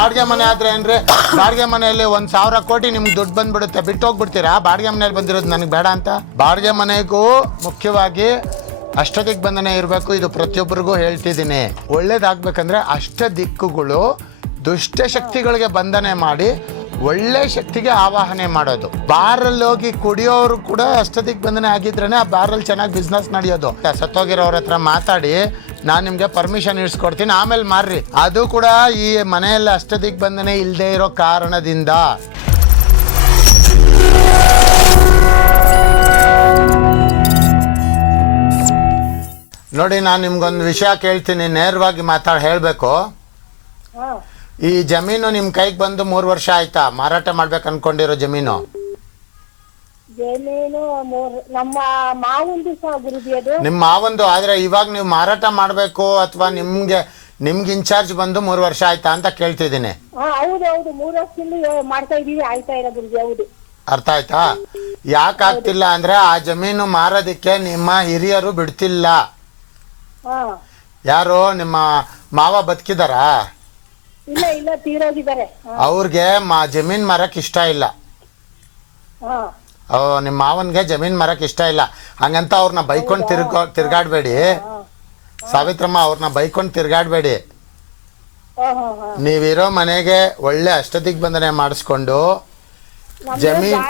ಬಾಡಿಗೆ ಮನೆ ಆದ್ರೆ ಏನ್ರಿ? ಬಾಡಿಗೆ ಮನೆಯಲ್ಲಿ ಒಂದ್ ಸಾವಿರ ಕೋಟಿ ನಿಮ್ಗೆ ದುಡ್ಡು ಬಂದ್ಬಿಡುತ್ತೆ. ಬಿಟ್ಟು ಹೋಗ್ಬಿಡ್ತೀರಾ ಬಾಡಿಗೆ ಮನೆಯಲ್ಲಿ ಬಂದಿರೋದು ನನಗೆ ಬೇಡ ಅಂತ? ಬಾಡಿಗೆ ಮನೆಗೂ ಮುಖ್ಯವಾಗಿ ಅಷ್ಟದಿಗ್ಬಂಧನೆ ಇರಬೇಕು. ಇದು ಪ್ರತಿಯೊಬ್ಬರಿಗೂ ಹೇಳ್ತಿದ್ದೀನಿ. ಒಳ್ಳೇದಾಗ್ಬೇಕಂದ್ರೆ ಅಷ್ಟ ದಿಕ್ಕುಗಳು ದುಷ್ಟ ಶಕ್ತಿಗಳಿಗೆ ಬಂಧನೆ ಮಾಡಿ ಒಳ್ಳೆ ಶಕ್ತಿಗೆ ಆವಾಹನೆ ಮಾಡೋದು. ಬಾರಲ್ಲಿ ಹೋಗಿ ಕುಡಿಯೋರು ಕೂಡ ಅಷ್ಟದಿಕ್ ಬಂಧನೆ ಆಗಿದ್ರೇನೆ ಆ ಬಾರಲ್ಲಿ ಚೆನ್ನಾಗಿ ಬಿಸ್ನೆಸ್ ನಡೆಯೋದು. ಸತ್ತೋಗಿರೋರ ಹತ್ರ ಮಾತಾಡಿ ನಾನು ನಿಮಗೆ ಪರ್ಮಿಷನ್ ಇಡ್ಸ್ಕೊಡ್ತೀನಿ ಆಮೇಲೆ ಮಾರ್ರಿ. ಅದು ಕೂಡ ಈ ಮನೆಯಲ್ಲಿ ಅಷ್ಟದಿಗ್ ಬಂಧನೆ ಇಲ್ಲದೆ ಇರೋ ಕಾರಣದಿಂದ. ನೋಡಿ ನಾನು ನಿಮ್ಗೊಂದು ವಿಷಯ ಕೇಳ್ತೀನಿ. ನೇರವಾಗಿ ಮಾತಾಡಿ ಹೇಳಬೇಕು. ಈ ಜಮೀನು ನಿಮ್ಮ ಕೈಗೆ ಬಂದು ಮೂರು ವರ್ಷ ಆಯ್ತಾ? ಮಾರಾಟ ಮಾಡ್ಬೇಕು ಅನ್ಕೊಂಡಿರೋ ಜಮೀನು? ಮೂರ್ ನಮ್ಮ ಮಾವಂದು ಸಹ ಗುರುಜಿ ಅದು. ನಿಮ್ಮ ಮಾವಂದು ಆದ್ರೆ ಇವಾಗ ನೀವು ಮಾರಾಟ ಮಾಡಬೇಕು ಅಥವಾ ನಿಮ್ಗೆ ನಿಮ್ಗೆ ಇನ್ಚಾರ್ಜ್ ಬಂದು ಮೂರು ವರ್ಷ ಆಯ್ತಾ ಅಂತ ಕೇಳ್ತಿದ್ದೀನಿ. ಹಾ ಹೌದು ಹೌದು. ಮೂರ್ ವರ್ಷದಿಂದ ಮಾಡ್ತಾ ಇದೀವಿ. ಆಯ್ತಾ ಇಲ್ಲ ಗುರುಜಿ ಹೌದು. ಅರ್ಥ ಆಯ್ತಾ? ಯಾಕೆ ಆಗ್ತಿಲ್ಲ ಅಂದ್ರೆ ಆ ಜಮೀನು ಮಾರೋದಕ್ಕೆ ನಿಮ್ಮ ಹಿರಿಯರು ಬಿಡ್ತಿಲ್ಲ. ಹಾ. ಯಾರು? ನಿಮ್ಮ ಮಾವ ಬದುಕಿದಾರಾ? ಇಲ್ಲ ಇಲ್ಲ ತೀರೋಗಿದ್ದಾರೆ. ಹಾ. ಅವ್ರಿಗೆ ಮಾ ಜಮೀನ್ ಮಾರಕ್ ಇಷ್ಟ ಇಲ್ಲ. ಹಾ. ನಿಮ್ಮ ಮಾವನ್ಗೆ ಜಮೀನ್ ಮರಕ್ ಇಷ್ಟ ಇಲ್ಲ. ಹಂಗಂತ ಅವ್ರನ್ನ ಬೈಕೊಂಡು ತಿರ್ಗೋ ತಿರ್ಗಾಡ್ಬೇಡಿ. ಸಾವಿತ್ರಮ್ಮ ಅವ್ರನ್ನ ಬೈಕೊಂಡು ತಿರ್ಗಾಡ್ಬೇಡಿ. ಹಾ ಹಾ ಹಾ. ನೀವಿರೋ ಮನೆಗೆ ಒಳ್ಳೆ ಅಷ್ಟದಿಗ್ ಬಂದನೆ ಮಾಡಿಸ್ಕೊಂಡು ಜಮೀನ್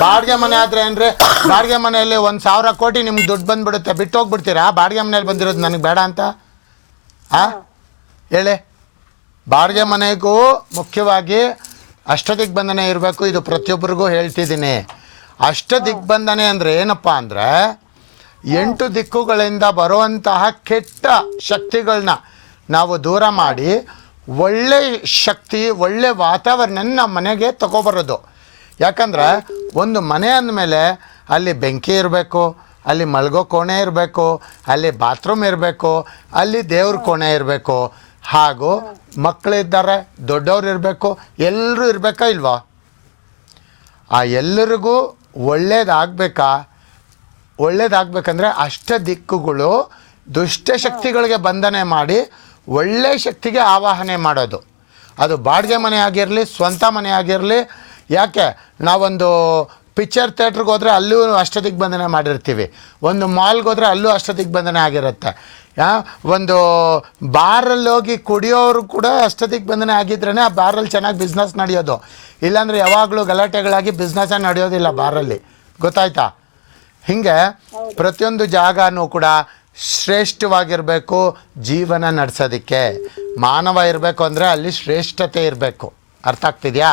ಬಾಡಿಗೆ ಮನೆ ಆದ್ರೆ ಏನ್ರಿ ಬಾಡಿಗೆ ಮನೆಯಲ್ಲಿ ಒಂದ್ ಸಾವಿರ ಕೋಟಿ ನಿಮ್ಗೆ ದುಡ್ಡು ಬಂದ್ಬಿಡುತ್ತೆ. ಬಿಟ್ಟು ಹೋಗ್ಬಿಡ್ತೀರಾ? ಬಾಡಿಗೆ ಮನೇಲಿ ಬಂದಿರೋದು ನನಗೆ ಬೇಡ ಅಂತ? ಆ? ಹೇಳಿ. ಬಾಡಿಗೆ ಮನೆಗೂ ಮುಖ್ಯವಾಗಿ ಅಷ್ಟದಿಗ್ಬಂಧನೆ ಇರಬೇಕು, ಇದು ಪ್ರತಿಯೊಬ್ಬರಿಗೂ ಹೇಳ್ತಿದ್ದೀನಿ. ಅಷ್ಟದಿಗ್ಬಂಧನೆ ಅಂದರೆ ಏನಪ್ಪ ಅಂದರೆ, ಎಂಟು ದಿಕ್ಕುಗಳಿಂದ ಬರುವಂತಹ ಕೆಟ್ಟ ಶಕ್ತಿಗಳನ್ನ ನಾವು ದೂರ ಮಾಡಿ, ಒಳ್ಳೆ ಶಕ್ತಿ, ಒಳ್ಳೆ ವಾತಾವರಣ ನಮ್ಮ ಮನೆಗೆ ತಗೊಬರೋದು. ಯಾಕಂದ್ರೆ, ಒಂದು ಮನೆ ಅಂದಮೇಲೆ ಅಲ್ಲಿ ಬೆಂಕಿ ಇರಬೇಕು, ಅಲ್ಲಿ ಮಲ್ಗೋ ಕೋಣೆ ಇರಬೇಕು, ಅಲ್ಲಿ ಬಾತ್ರೂಮ್ ಇರಬೇಕು, ಅಲ್ಲಿ ದೇವ್ರ ಕೋಣೆ ಇರಬೇಕು. ಹಾಗೂ ಮಕ್ಕಳಿದ್ದಾರೆ ದೊಡ್ಡವ್ರು ಇರಬೇಕು ಎಲ್ಲರೂ ಇರಬೇಕಾ ಇಲ್ವಾ? ಆ ಎಲ್ಲರಿಗೂ ಒಳ್ಳೇದಾಗಬೇಕಾ? ಒಳ್ಳೇದಾಗಬೇಕಂದ್ರೆ ಅಷ್ಟ ದಿಕ್ಕುಗಳು ದುಷ್ಟ ಶಕ್ತಿಗಳಿಗೆ ಬಂಧನೆ ಮಾಡಿ ಒಳ್ಳೆ ಶಕ್ತಿಗೆ ಆವಾಹನೆ ಮಾಡೋದು. ಅದು ಬಾಡಿಗೆ ಮನೆ ಆಗಿರಲಿ, ಸ್ವಂತ ಮನೆ ಆಗಿರಲಿ, ಯಾಕೆ ನಾವೊಂದು ಪಿಕ್ಚರ್ ಥಿಯೇಟ್ರಿಗೆ ಹೋದರೆ ಅಲ್ಲೂ ಅಷ್ಟ ದಿಗ್ಬಂಧನ ಮಾಡಿರ್ತೀವಿ. ಒಂದು ಮಾಲ್ಗೆ ಹೋದರೆ ಅಲ್ಲೂ ಅಷ್ಟ ದಿಗ್ಬಂಧನ ಆಗಿರುತ್ತೆ. ಒಂದು ಬಾರಲ್ಲಿ ಹೋಗಿ ಕುಡಿಯೋರು ಕೂಡ ಅಷ್ಟ ದಿಗ್ಬಂಧನ ಆಗಿದ್ರೇ ಆ ಬಾರಲ್ಲಿ ಚೆನ್ನಾಗಿ ಬಿಸ್ನೆಸ್ ನಡೆಯೋದು. ಇಲ್ಲಾಂದರೆ ಯಾವಾಗಲೂ ಗಲಾಟೆಗಳಾಗಿ ಬಿಸ್ನೆಸ್ಸೇ ನಡೆಯೋದಿಲ್ಲ ಬಾರಲ್ಲಿ. ಗೊತ್ತಾಯ್ತಾ? ಹೀಗೆ ಪ್ರತಿಯೊಂದು ಜಾಗನೂ ಕೂಡ ಶ್ರೇಷ್ಠವಾಗಿರಬೇಕು ಜೀವನ ನಡೆಸೋದಕ್ಕೆ. ಮಾನವ ಇರಬೇಕು ಅಂದರೆ ಅಲ್ಲಿ ಶ್ರೇಷ್ಠತೆ ಇರಬೇಕು. ಅರ್ಥ ಆಗ್ತಿದೆಯಾ?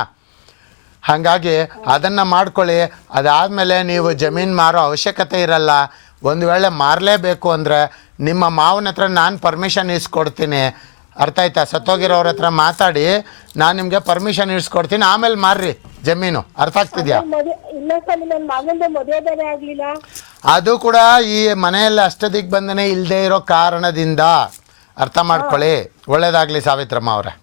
ಹಾಗಾಗಿ ಅದನ್ನು ಮಾಡ್ಕೊಳ್ಳಿ. ಅದಾದಮೇಲೆ ನೀವು ಜಮೀನು ಮಾರೋ ಅವಶ್ಯಕತೆ ಇರಲ್ಲ. ಒಂದು ವೇಳೆ ಮಾರಲೇಬೇಕು ಅಂದರೆ ನಿಮ್ಮ ಮಾವನ ಹತ್ರ ನಾನು ಪರ್ಮಿಷನ್ ಇಸ್ಕೊಡ್ತೀನಿ. ಅರ್ಥ ಆಯ್ತಾ? ಸತ್ತೋಗಿರೋರ ಹತ್ರ ಮಾತಾಡಿ ನಾನು ನಿಮಗೆ ಪರ್ಮಿಷನ್ ಇಸ್ಕೊಡ್ತೀನಿ. ಆಮೇಲೆ ಮಾರ್ರಿ ಜಮೀನು. ಅರ್ಥ ಆಗ್ತಿದ್ಯಾ? ಅದು ಕೂಡ ಈ ಮನೆಯಲ್ಲಿ ಅಷ್ಟದಿಗ್ಬಂಧನೆ ಇಲ್ಲದೆ ಇರೋ ಕಾರಣದಿಂದ. ಅರ್ಥ ಮಾಡ್ಕೊಳ್ಳಿ. ಒಳ್ಳೇದಾಗಲಿ ಸಾವಿತ್ರಮ್ಮ ಅವರೇ.